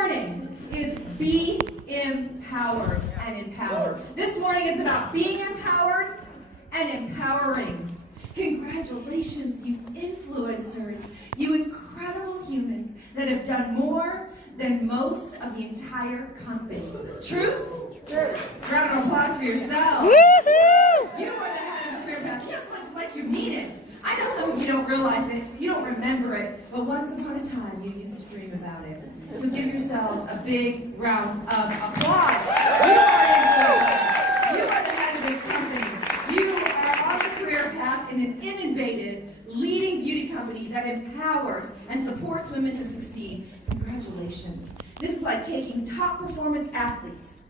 Morning is be empowered and empowered. This morning is about being empowered and empowering. Congratulations, you influencers, you incredible humans that have done more than most of the entire company. Truth? Round of applause for yourself. Woohoo! You are the head of the career path. Yes, like you mean it. I know some of you don't realize it, you don't remember it, but once upon a time you used to dream about it. So give yourselves a big round of applause. You are the head of this company. You are on the career path in an innovative, leading beauty company that empowers and supports women to succeed. Congratulations. This is like taking top performance athletes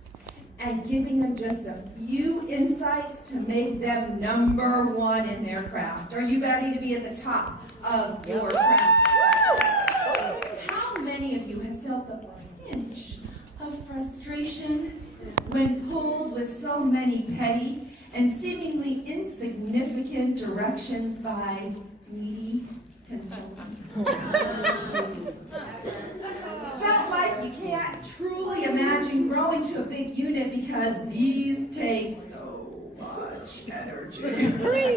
and giving them just a few insights to make them number one in their craft. Are you ready to be at the top of your craft? How many of you have felt the pinch of frustration when pulled with so many petty and seemingly insignificant directions by needy consultants? Felt like you can't truly imagine growing to a big unit because these take so much energy.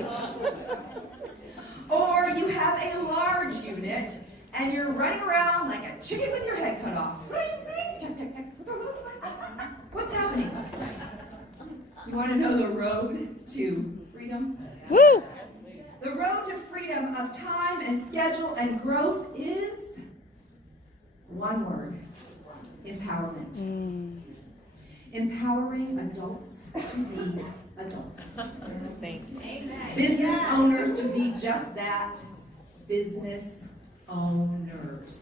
Or you have a large unit and you're running around like a chicken with your head cut off. What's happening? You want to know the road to freedom? Woo! The road to freedom of time and schedule and growth is one word: empowerment. Empowering adults to be adults. Thank you. Business owners to be just that, business owners.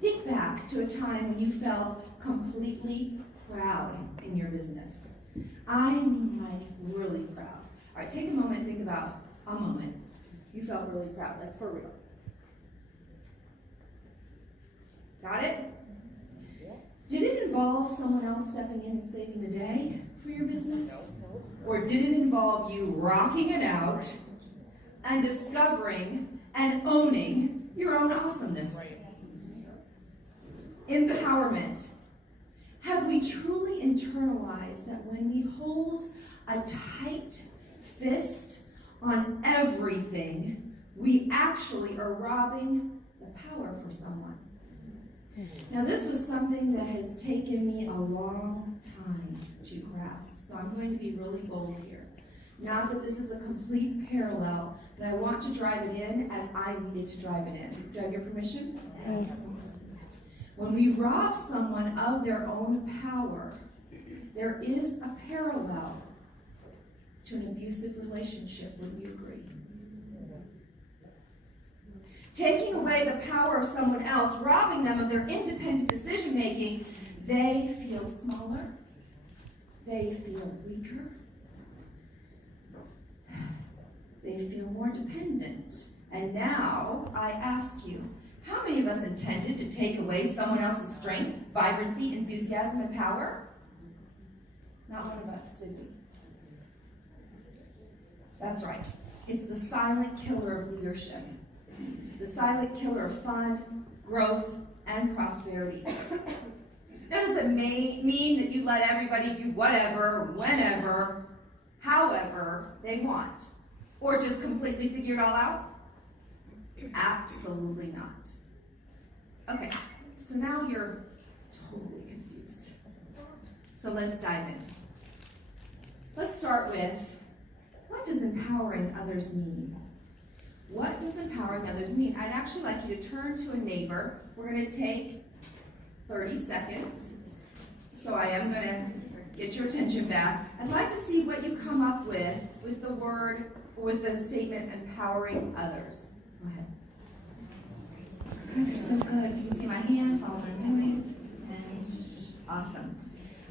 Think back to a time when you felt completely proud in your business. I mean, like, really proud. All right, take a moment and think about a moment you felt really proud, like for real. Got it? Did it involve someone else stepping in and saving the day for your business? Or did it involve you rocking it out and discovering and owning your own awesomeness? Empowerment. Have we truly internalized that when we hold a tight fist on everything, we actually are robbing the power for someone? Now, this was something that has taken me a long time to grasp, so I'm going to be really bold here. Not that this is a complete parallel, but I want to drive it in as I needed to drive it in. Do I have your permission? When we rob someone of their own power, there is a parallel to an abusive relationship. Would you agree? Taking away the power of someone else, robbing them of their independent decision making, they feel smaller, they feel weaker, they feel more dependent. And now I ask you, how many of us intended to take away someone else's strength, vibrancy, enthusiasm, and power? Not one of us, did we? That's right. It's the silent killer of leadership. The silent killer of fun, growth, and prosperity. That doesn't mean that you let everybody do whatever, whenever, however they want. Or just completely figure it all out? Absolutely not. Okay, so now you're totally confused. So let's dive in. Let's start with, what does empowering others mean? What does empowering others mean? I'd actually like you to turn to a neighbor. We're going to take 30 seconds. So I am going to get your attention back. I'd like to see what you come up with the word, with the statement, empowering others. Go ahead. You guys are so good. You can see my hand, follow what I'm doing. And awesome.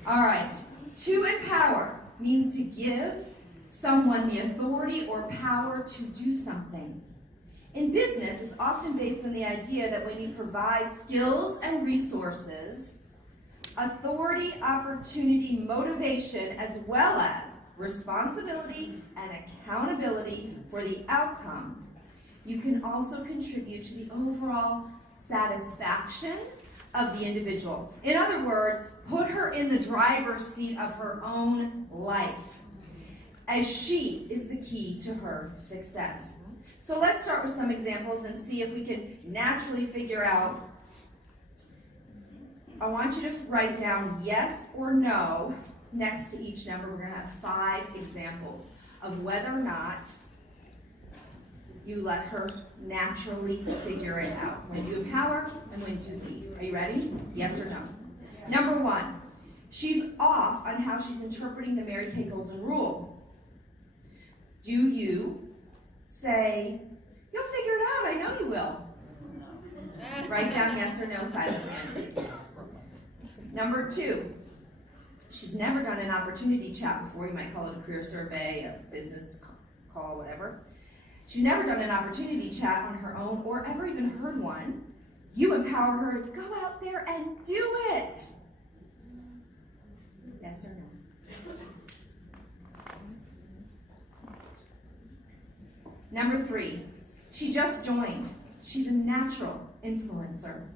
All right. To empower means to give someone the authority or power to do something. In business, it's often based on the idea that when you provide skills and resources, authority, opportunity, motivation, as well as responsibility and accountability for the outcome, you can also contribute to the overall satisfaction of the individual. In other words, put her in the driver's seat of her own life, as she is the key to her success. So let's start with some examples and see if we can naturally figure out. I want you to write down yes or no next to each number. We're going to have 5 examples of whether or not you let her naturally figure it out. When you empower and when you lead. Are you ready? Yes or no? Number 1, she's off on how she's interpreting the Mary Kay Golden Rule. Do you say, you'll figure it out, I know you will? Write down yes or no silently. Number 2, she's never done an opportunity chat before. You might call it a career survey, a business call, whatever. She's never done an opportunity chat on her own or ever even heard one. You empower her to go out there and do it. Yes or no? Number 3, she just joined. She's a natural influencer.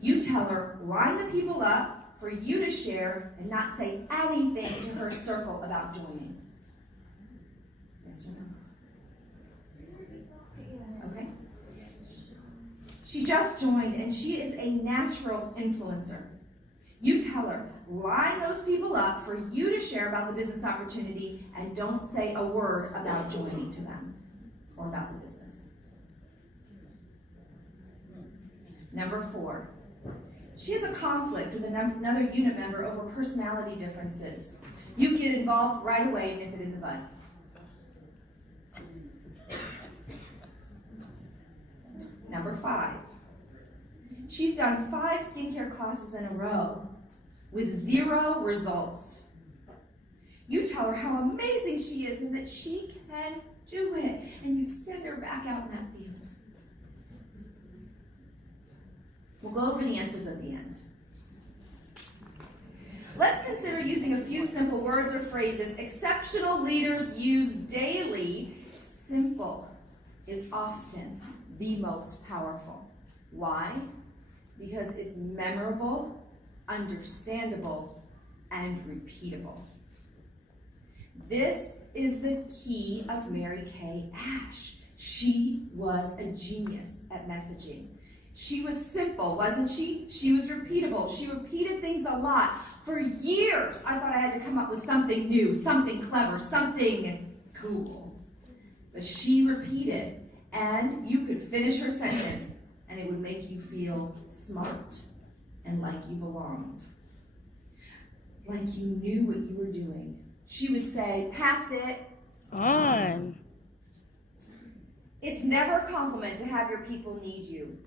You tell her, line the people up for you to share and not say anything to her circle about joining. Yes or no? Okay. She just joined and she is a natural influencer. You tell her, line those people up for you to share about the business opportunity and don't say a word about joining to them or about the business. Number 4, she has a conflict with another unit member over personality differences. You get involved right away and nip it in the bud. Number 5, she's done 5 skincare classes in a row with 0 results. You tell her how amazing she is and that she can do it, and you send her back out in that field. We'll go over the answers at the end. Let's consider using a few simple words or phrases exceptional leaders use daily. Simple is often the most powerful. Why? Because it's memorable, understandable, and repeatable. This is the key of Mary Kay Ash. She was a genius at messaging. She was simple, wasn't she? She was repeatable. She repeated things a lot. For years, I thought I had to come up with something new, something clever, something cool. But she repeated, and you could finish her sentence, and it would make you feel smart and like you belonged. Like you knew what you were doing. She would say, pass it on. It's never a compliment to have your people need you,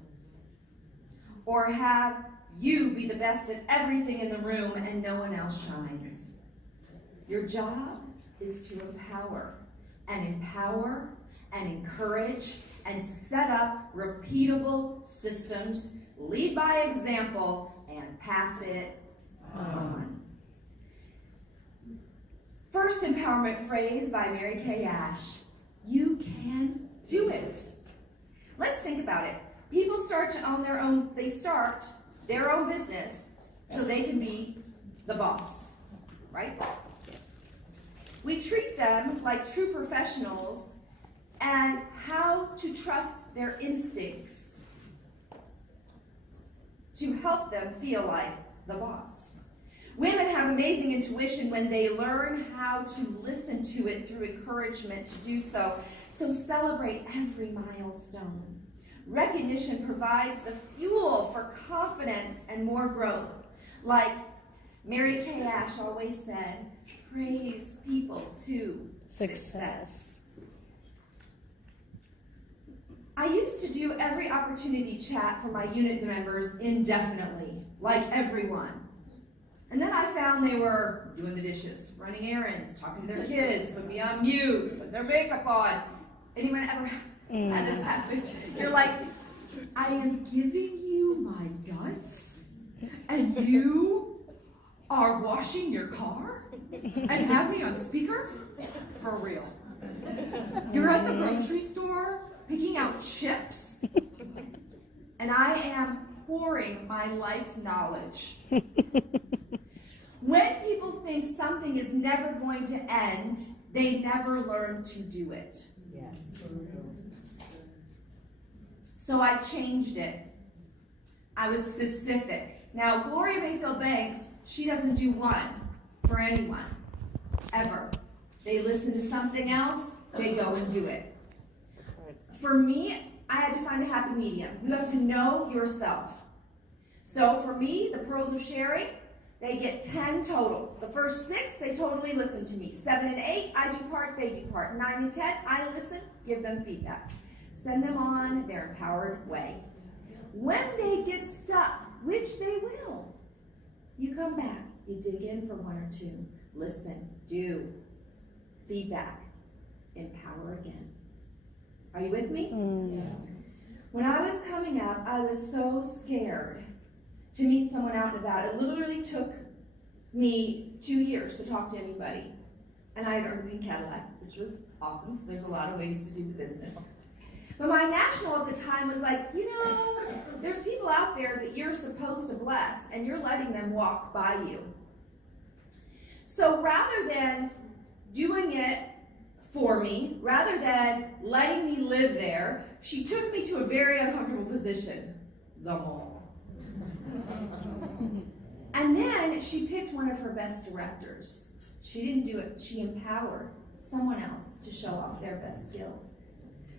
or have you be the best at everything in the room and no one else shines. Your job is to empower and encourage and set up repeatable systems, lead by example, and pass it on. First empowerment phrase by Mary Kay Ash: you can do it. Let's think about it. People start to own their own, they start their own business so they can be the boss, right? We treat them like true professionals and how to trust their instincts to help them feel like the boss. Women have amazing intuition when they learn how to listen to it through encouragement to do so. So celebrate every milestone. Recognition provides the fuel for confidence and more growth. Like Mary Kay Ash always said, praise people to success. I used to do every opportunity chat for my unit members indefinitely, like everyone. And then I found they were doing the dishes, running errands, talking to their kids, putting me on mute, putting their makeup on. Anyone ever had this happen? You're like, I am giving you my guts, and you are washing your car and have me on speaker? For real. You're at the grocery store picking out chips, and I am pouring my life's knowledge. When people think something is never going to end, they never learn to do it. Yes. So I changed it. I was specific. Now, Gloria Mayfield Banks, she doesn't do one for anyone, ever. They listen to something else, they go and do it. For me, I had to find a happy medium. You have to know yourself. So for me, the pearls of sharing, they get 10 total. The first 6, they totally listen to me. 7 and 8, I depart, they depart. 9 and 10, I listen, give them feedback. Send them on their empowered way. When they get stuck, which they will, you come back, you dig in for 1 or 2, listen, do, feedback, empower again. Are you with me? Mm. Yeah. When I was coming up, I was so scared to meet someone out and about. It literally took me 2 years to talk to anybody. And I had earned in Cadillac, which was awesome. So there's a lot of ways to do the business. But my national at the time was like, there's people out there that you're supposed to bless, and you're letting them walk by you. So rather than doing it for me, rather than letting me live there, she took me to a very uncomfortable position, the mall. And then she picked one of her best directors. She didn't do it, she empowered someone else to show off their best skills.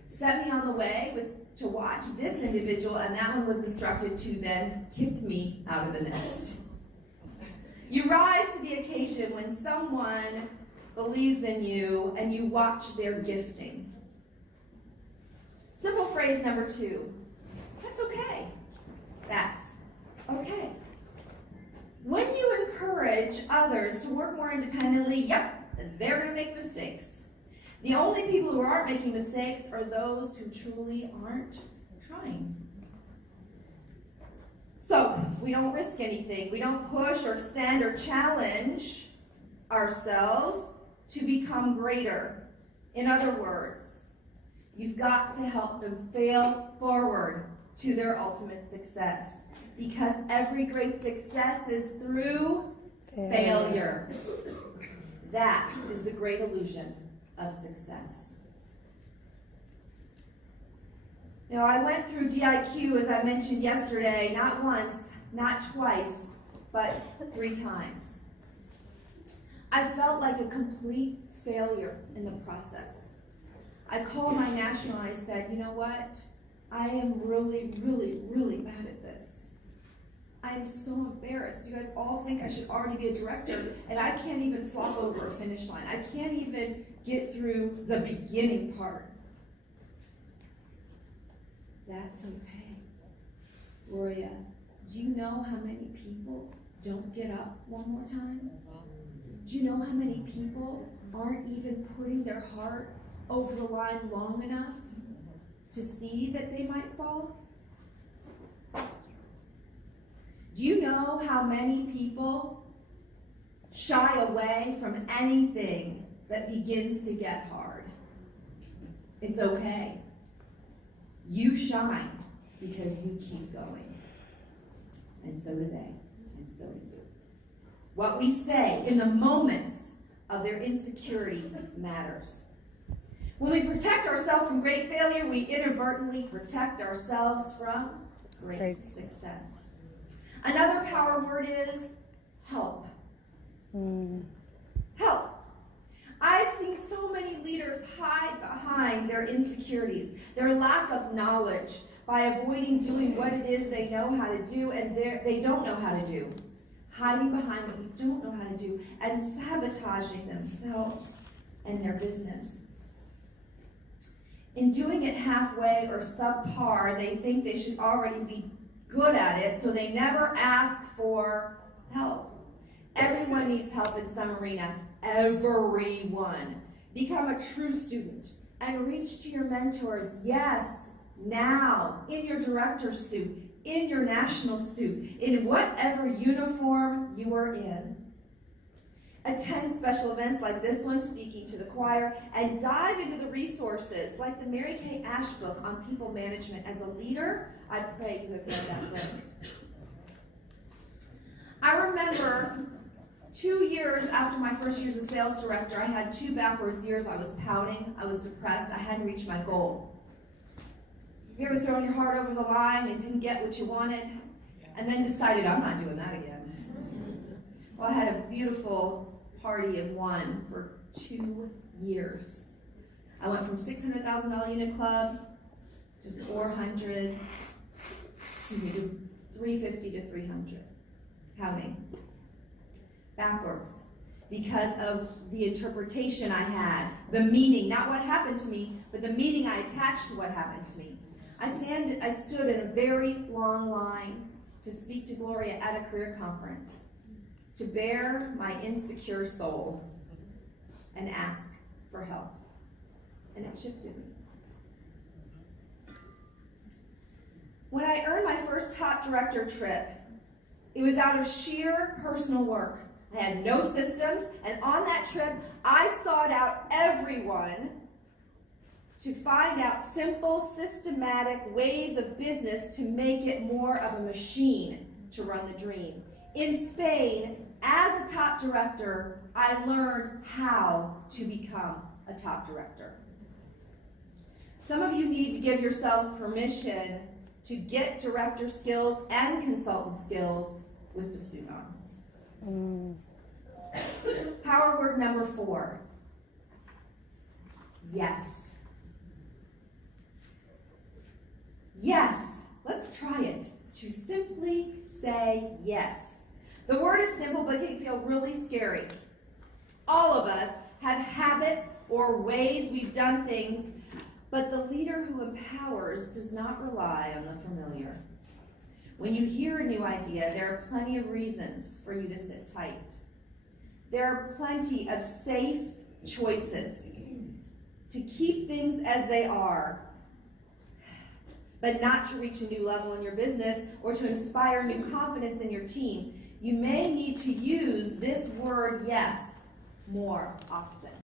Set me on the way to watch this individual, and that one was instructed to then kick me out of the nest. You rise to the occasion when someone believes in you and you watch their gifting. Simple phrase number 2. That's okay. That's okay. When you encourage others to work more independently, yep, they're going to make mistakes. The only people who aren't making mistakes are those who truly aren't trying. So, we don't risk anything. We don't push or extend or challenge ourselves to become greater. In other words, you've got to help them fail forward to their ultimate success. Because every great success is through failure. That is the great illusion of success. Now, I went through DIQ, as I mentioned yesterday, not once, not twice, but 3 times. I felt like a complete failure in the process. I called my national and I said, you know what? I am really, really, really bad at this. I am so embarrassed. You guys all think I should already be a director, and I can't even flop over a finish line. I can't even get through the beginning part. That's okay. Roya, do you know how many people don't get up one more time? Do you know how many people aren't even putting their heart over the line long enough to see that they might fall? Do you know how many people shy away from anything that begins to get hard? It's okay. You shine because you keep going. And so do they, and so do you. What we say in the moments of their insecurity matters. When we protect ourselves from great failure, we inadvertently protect ourselves from great success. Another power word is help. Help. I've seen so many leaders hide behind their insecurities, their lack of knowledge, by avoiding doing what it is they know how to do and they don't know how to do. Hiding behind what you don't know how to do and sabotaging themselves and their business. In doing it halfway or subpar, they think they should already be good at it, so they never ask for help. Everyone needs help in some arena. Everyone. Become a true student and reach to your mentors. Yes, now, in your director's suit, in your national suit, in whatever uniform you are in. attend special events like this one, speaking to the choir, and dive into the resources like the Mary Kay Ash book on people management. As a leader, I pray you have read that book. I remember 2 years after my first year as a sales director, I had 2 backwards years. I was pouting, I was depressed, I hadn't reached my goal. You ever thrown your heart over the line and didn't get what you wanted, and then decided, I'm not doing that again? Well, I had a beautiful party of one for 2 years. I went from $600,000 unit club to 350 to 300, counting. Backwards, because of the interpretation I had, the meaning, not what happened to me, but the meaning I attached to what happened to me. I stood in a very long line to speak to Gloria at a career conference, to bare my insecure soul and ask for help. And it shifted me. When I earned my first top director trip, it was out of sheer personal work. I had no systems, and on that trip, I sought out everyone to find out simple, systematic ways of business to make it more of a machine to run the dream. In Spain, as a top director, I learned how to become a top director. Some of you need to give yourselves permission to get director skills and consultant skills with the suit on. Power word number 4. Yes. Yes. Let's try it. To simply say yes. The word is simple, but it can feel really scary. All of us have habits or ways we've done things, but the leader who empowers does not rely on the familiar. When you hear a new idea, there are plenty of reasons for you to sit tight. There are plenty of safe choices to keep things as they are, but not to reach a new level in your business or to inspire new confidence in your team. You may need to use this word yes more often.